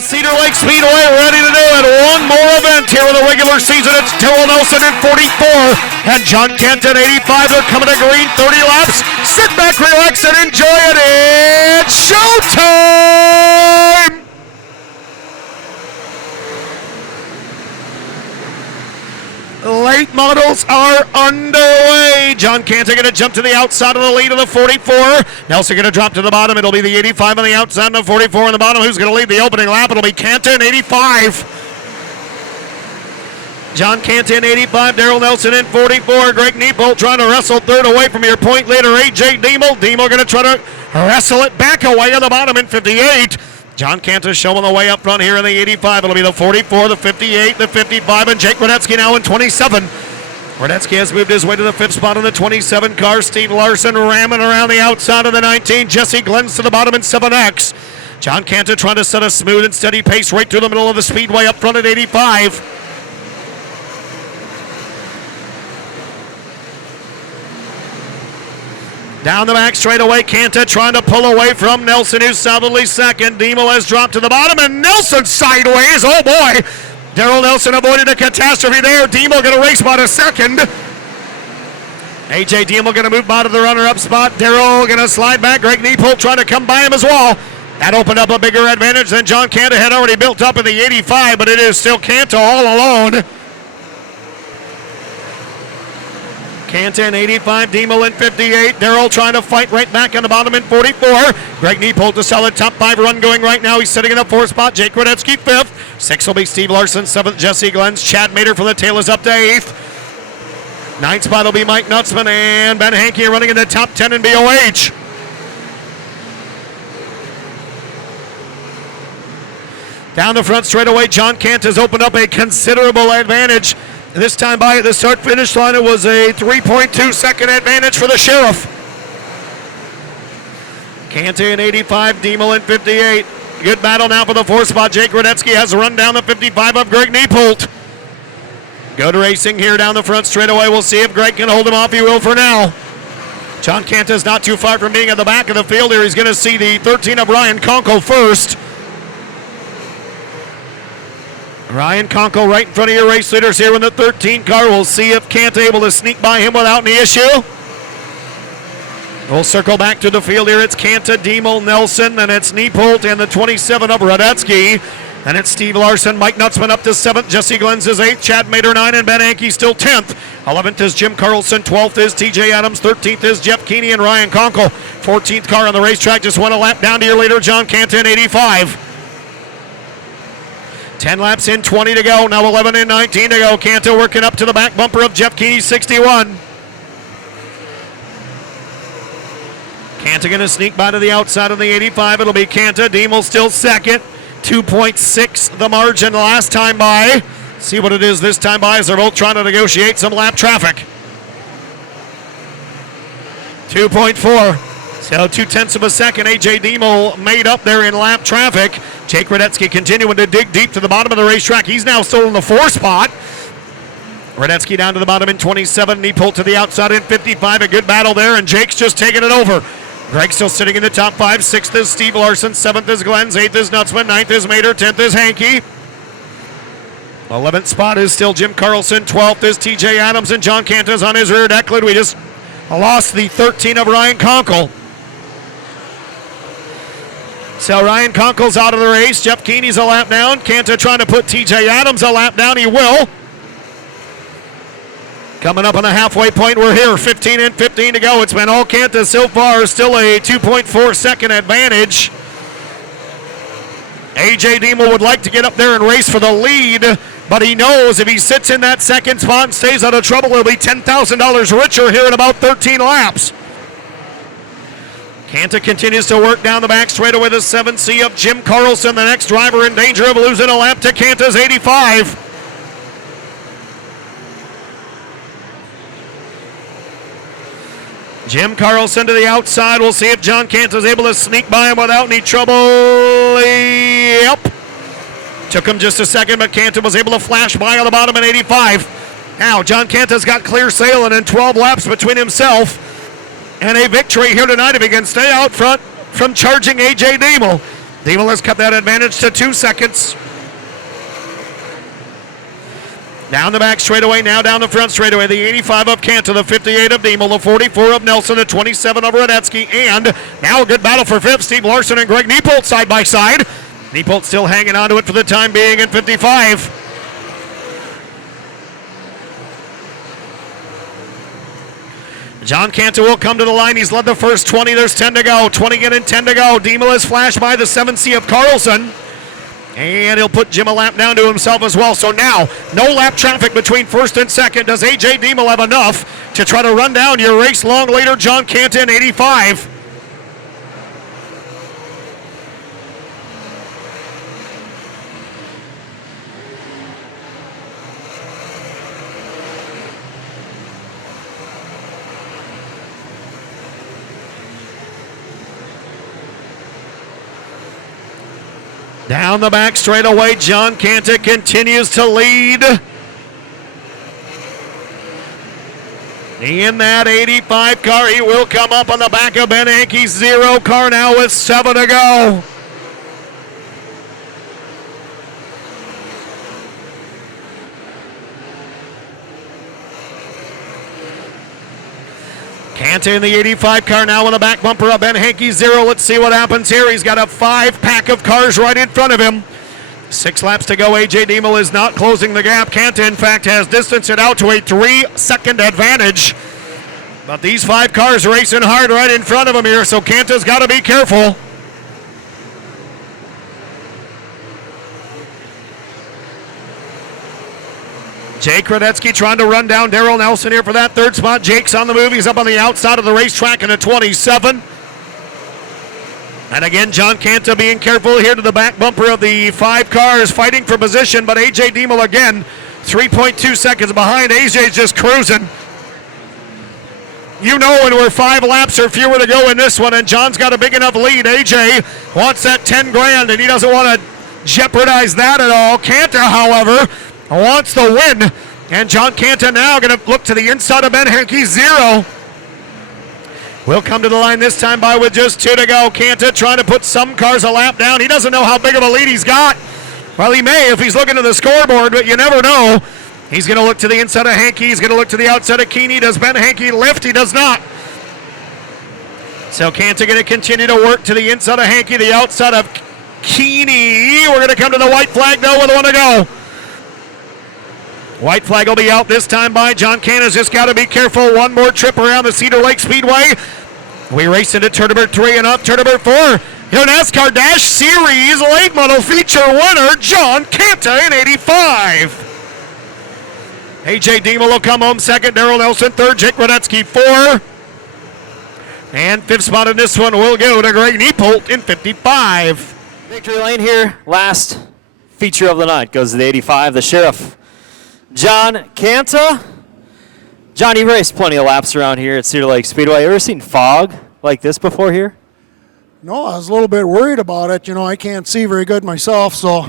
Cedar Lake Speedway ready to do it. One more event here in the regular season. It's Darrell Nelson at 44 and John Kent at 85. They're coming to green, 30 laps. Sit back, relax, and enjoy it. It's showtime! Late models are underway. John Kent going to jump to the outside of the lead of the 44. Nelson going to drop to the bottom. It'll be the 85 on the outside and the 44 on the bottom. Who's going to lead the opening lap? It'll be Canton, 85. John Canton, 85. Darrell Nelson in 44. Greg Neepolt trying to wrestle third away from your point leader, A.J. Diemel. Diemel going to try to wrestle it back away on the bottom in 58. John Cantor showing the way up front here in the 85. It'll be the 44, the 58, the 55, and Jake Radetzky now in 27. Radetzky has moved his way to the fifth spot in the 27 car. Steve Larson ramming around the outside of the 19. Jesse Glenn's to the bottom in 7X. John Cantor trying to set a smooth and steady pace right through the middle of the speedway up front at 85. Down the back straightaway, Kanta trying to pull away from Nelson, who's solidly second. Diemel has dropped to the bottom, and Nelson sideways. Oh, boy. Darrell Nelson avoided a catastrophe there. Diemel going to race by a second. A.J. Diemel going to move by to the runner-up spot. Darrell going to slide back. Greg Neepolt trying to come by him as well. That opened up a bigger advantage than John Kanta had already built up in the 85, but it is still Kanta all alone. Canton 85, Diemel in 58. Darrell trying to fight right back on the bottom in 44. Greg Neepolt, a solid top 5 run going right now. He's sitting in the 4th spot. Jake Radetzky 5th. 6th will be Steve Larson. 7th, Jesse Glenn's. Chad Mater from the tail is up to 8th. 9th spot will be Mike Nutzman and Ben Hankey running in the top 10 in BOH. Down the front straightaway, John Kent has opened up a considerable advantage. This time by the start-finish line, it was a 3.2-second advantage for the Sheriff. Canton 85, Diemel in 58. Good battle now for the 4th spot. Jake Radetzky has a run down the 55 of Greg Neepolt. Good racing here down the front straightaway. We'll see if Greg can hold him off. He will for now. John Canton's not too far from being at the back of the field here. He's going to see the 13 of Ryan Conkle first. Ryan Conkle right in front of your race leaders here in the 13 car. We'll see if Kent able to sneak by him without any issue. We'll circle back to the field here. It's Kanta, Diemel, Nelson, then it's Neepolt and the 27 of Radetzky. Then it's Steve Larson, Mike Nutzman up to 7th, Jesse Glenn's is 8th, Chad Mater 9, and Ben Hankey still 10th. 11th is Jim Carlson, 12th is TJ Adams, 13th is Jeff Keeney and Ryan Conkle. 14th car on the racetrack, just went a lap down to your leader, John Canton, 85. 10 laps in, 20 to go. Now 11 and 19 to go. Canto working up to the back bumper of Jeff Keeney, 61. Canto going to sneak by to the outside of the 85. It'll be Canto. Diemel still second. 2.6 the margin last time by. See what it is this time by as they're both trying to negotiate some lap traffic. 2.4. So 0.2 of a second, A.J. Diemel made up there in lap traffic. Jake Radetzky continuing to dig deep to the bottom of the racetrack. He's now still in the 4th spot. Radetzky down to the bottom in 27. Neepolt to the outside in 55. A good battle there, and Jake's just taking it over. Greg still sitting in the top 5. 6th is Steve Larson. 7th is Glenn's. 8th is Nutzman. 9th is Mater. 10th is Hankey. 11th spot is still Jim Carlson. 12th is TJ Adams, and John Canta's on his rear deck lid. We just lost the 13 of Ryan Conkle. So Ryan Conkle's out of the race. Jeff Keeney's a lap down. Kanta trying to put TJ Adams a lap down. He will. Coming up on the halfway point. We're here. 15 and 15 to go. It's been all Kanta so far. Still a 2.4-second advantage. A.J. Diemel would like to get up there and race for the lead, but he knows if he sits in that second spot and stays out of trouble, he'll be $10,000 richer here in about 13 laps. Kanta continues to work down the back straightaway. The 7C of Jim Carlson, the next driver in danger of losing a lap to Kanta's 85. Jim Carlson to the outside. We'll see if John Kanta's able to sneak by him without any trouble. Yep. Took him just a second, but Kanta was able to flash by on the bottom in 85. Now, John Kanta's got clear sailing and 12 laps between himself and a victory here tonight if he can stay out front from charging A.J. Diemel. Demel has cut that advantage to 2 seconds. Down the back straightaway, now down the front straightaway. The 85 of Cantor, the 58 of Demel, the 44 of Nelson, the 27 of Radetzky, and now a good battle for fifth. Steve Larson and Greg Niepolt side by side. Niepolt still hanging on to it for the time being in 55. John Cantor will come to the line. He's led the first 20. There's 10 to go. 20 in and 10 to go. Demel is flashed by the 7C of Carlson. And he'll put Jim a lap down to himself as well. So now, no lap traffic between first and second. Does A.J. Demel have enough to try to run down your race-long leader, John Cantor, in 85? Down the back straightaway, John Cantor continues to lead. In that 85 car, he will come up on the back of Ben Hankey's 0 car now with 7 to go. Cantor in the 85 car now on the back bumper of Ben Hankey's 0. Let's see what happens here. He's got a 5-pack of cars right in front of him. 6 laps to go. A.J. Demel is not closing the gap. Cantor, in fact, has distanced it out to a 3-second advantage. But these 5 cars racing hard right in front of him here, so Cantor's got to be careful. Jake Radetzky trying to run down Darrell Nelson here for that 3rd spot. Jake's on the move. He's up on the outside of the racetrack in a 27. And again, John Cantor being careful here to the back bumper of the 5 cars, fighting for position. But A.J. Demel again, 3.2 seconds behind. A.J.'s just cruising. You know when we're 5 laps or fewer to go in this one, and John's got a big enough lead. A.J. wants that 10 grand, and he doesn't want to jeopardize that at all. Cantor, however, wants the win, and John Cantor now going to look to the inside of Ben Hankey's 0. Will come to the line this time by with just 2 to go. Cantor trying to put some cars a lap down. He doesn't know how big of a lead he's got. Well, he may if he's looking at the scoreboard, but you never know. He's going to look to the inside of Hankey. He's going to look to the outside of Keeney. Does Ben Hankey lift? He does not. So Cantor going to continue to work to the inside of Hankey, the outside of Keeney. We're going to come to the white flag, though, with 1 to go. White flag will be out this time by John Cantor's just got to be careful. One more trip around the Cedar Lake Speedway. We race into turn number 3 and up. Turn number 4. Your NASCAR Dash Series late model feature winner, John Cantor in 85. A.J. Demel will come home second. Darrell Nelson third. Jake Radetzky 4. And 5th spot in this one will go to Greg Niepolt in 55. Victory lane here. Last feature of the night goes to the 85. The Sheriff, John Cantor. John, you raced plenty of laps around here at Cedar Lake Speedway. You ever seen fog like this before here? No, I was a little bit worried about it. You know, I can't see very good myself, so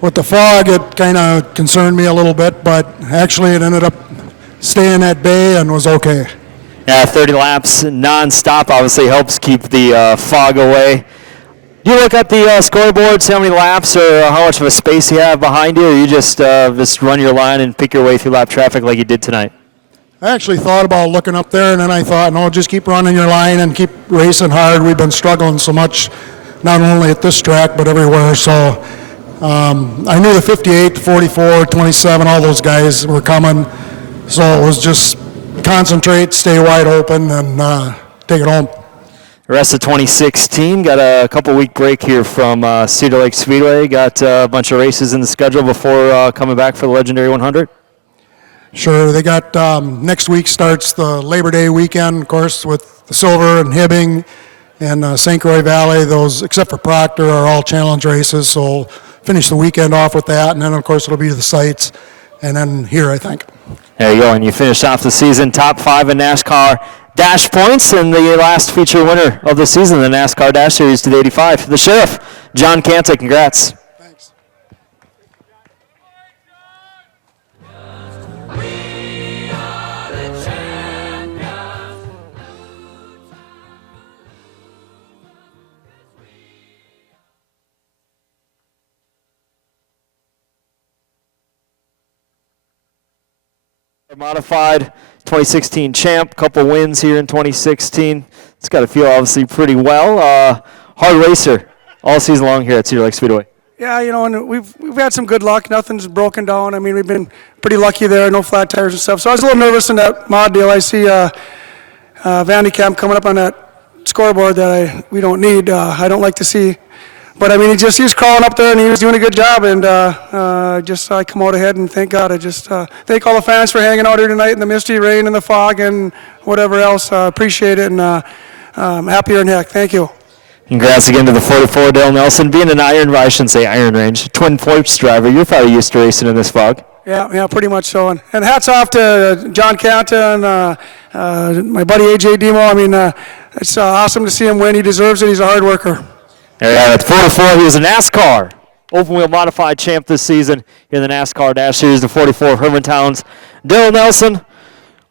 with the fog, it kind of concerned me a little bit, but actually it ended up staying at bay and was okay. Yeah, 30 laps non-stop obviously helps keep the fog away. Do you look at the scoreboard, see how many laps or how much of a space you have behind you, or you just run your line and pick your way through lap traffic like you did tonight? I actually thought about looking up there, and then I thought, no, just keep running your line and keep racing hard. We've been struggling so much, not only at this track, but everywhere. So I knew the 58, 44, 27, all those guys were coming. So it was just concentrate, stay wide open, and take it home. The rest of 2016 got a couple-week break here from Cedar Lake Speedway. Got a bunch of races in the schedule before coming back for the Legendary 100. Sure, they got next week starts the Labor Day weekend, of course, with the Silver and Hibbing and St. Croix Valley. Those, except for Proctor, are all challenge races. So we'll finish the weekend off with that, and then of course it'll be to the sites, and then here, I think. There you go, and you finished off the season top 5 in NASCAR Dash points, and the last feature winner of the season, the NASCAR Dash Series to the 85. The Sheriff, John Cantor, congrats. Modified 2016 champ, couple wins here in 2016. It's got to feel obviously pretty well. Hard racer all season long here at Cedar Lake Speedway. Yeah, you know, and we've had some good luck. Nothing's broken down. I mean, we've been pretty lucky there. No flat tires and stuff. So I was a little nervous in that mod deal. I see Vandekamp coming up on that scoreboard that we don't need. I don't like to see. But I mean, he was crawling up there and he was doing a good job. And I come out ahead and thank God. I just thank all the fans for hanging out here tonight in the misty rain and the fog and whatever else. Appreciate it, and I'm happier than heck. Thank you. Congrats again to the 44, Dale Nelson. Being an I shouldn't say Iron Range, Twin Forks driver, you're probably used to racing in this fog. Yeah, pretty much so. And hats off to John Canton, my buddy AJ Demo. I mean, it's awesome to see him win. He deserves it. He's a hard worker. There you have it. 44, he was a NASCAR open wheel modified champ this season in the NASCAR Dash Series, the 44 Hermantown's Dale Nelson.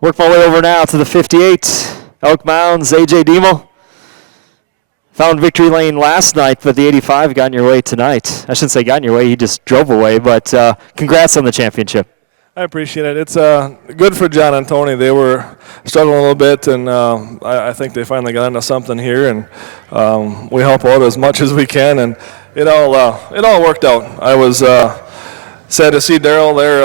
Work my way over now to the 58, Elk Mounds, AJ Demo. Found victory lane last night, but the 85 got in your way tonight. I shouldn't say got in your way, he just drove away, but congrats on the championship. I appreciate it. It's good for John and Tony. They were struggling a little bit, and I think they finally got into something here, and we help out as much as we can, and it all worked out. I was sad to see Darryl there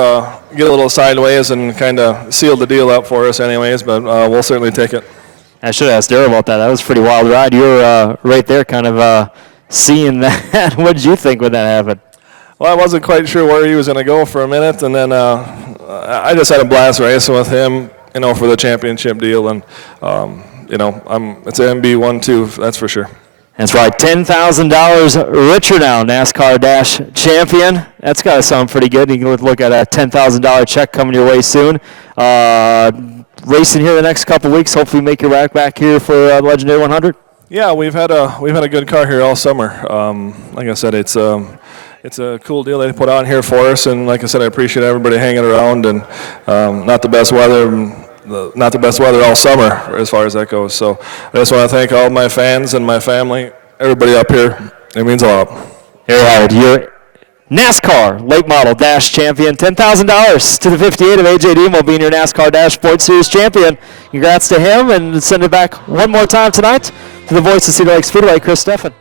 get a little sideways and kind of seal the deal up for us anyways, but we'll certainly take it. I should have asked Darryl about that. That was a pretty wild ride. You were right there kind of seeing that. What did you think when that happened? Well, I wasn't quite sure where he was going to go for a minute, and then I just had a blast racing with him, for the championship deal, and, it's an MB1-2, that's for sure. That's right, $10,000 richer now, NASCAR Dash champion. That's got to sound pretty good. You can look at a $10,000 check coming your way soon. Racing here the next couple weeks. Hopefully, make your way back here for the Legendary 100. Yeah, we've had a good car here all summer. Like I said, it's a cool deal they put on here for us, and like I said, I appreciate everybody hanging around. And not the best weather all summer as far as that goes. So I just want to thank all my fans and my family, everybody up here. It means a lot. Here, Howard, you're NASCAR late model dash champion. $10,000 to the 58 of AJ Demo being your NASCAR Dash Sports Series champion. Congrats to him, and send it back one more time tonight to the voice of Cedar Lake Speedway, Chris Steffen.